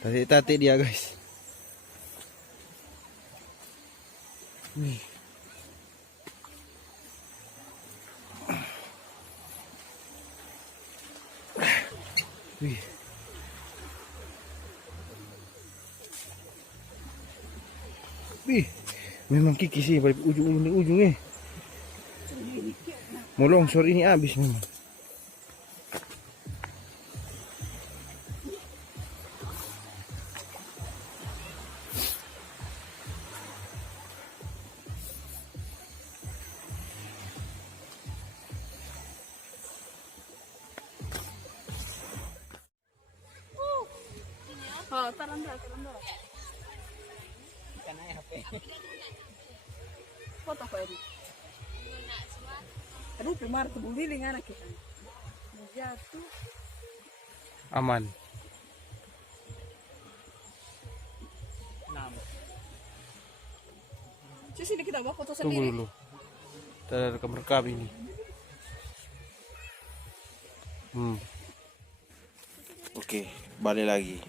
Tatik-tatik dia guys. Wih. Wih. Wih. Memang kiki sih dari ujung eh. Mau longsor ini habis memang. Oh, taranda. Ikan air HP. Foto ko ini. Aduh, pemar tuh buliling anak kita. Jatuh. Aman. Sini kita bawa foto Tunggu sendiri. dulu. Kita rekam ini. Oke, balik lagi.